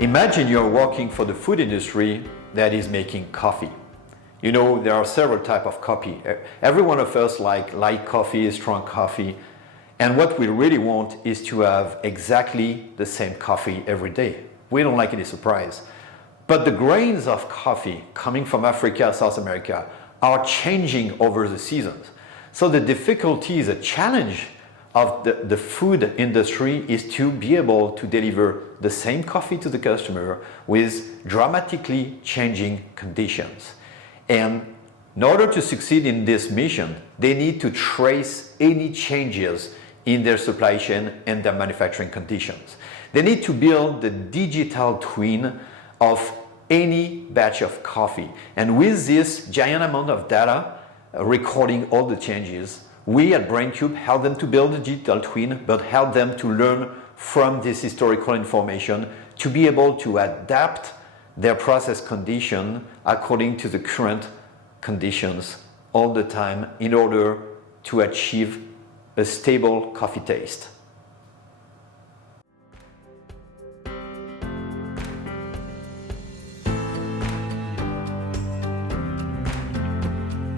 Imagine you're working for the food industry that is making coffee. You know, there are several types of coffee. Every one of us like light coffee, strong coffee. And what we really want is to have exactly the same coffee every day. We don't like any surprise. But the grains of coffee coming from Africa, South America are changing over the seasons. So the difficulty, the challenge of the food industry is to be able to deliver the same coffee to the customer with dramatically changing conditions. And in order to succeed in this mission, they need to trace any changes in their supply chain and their manufacturing conditions. They need to build the digital twin of any batch of coffee. And with this giant amount of data, recording all the changes, we at Braincube help them to build a digital twin, but help them to learn from this historical information to be able to adapt their process condition according to the current conditions all the time in order to achieve a stable coffee taste.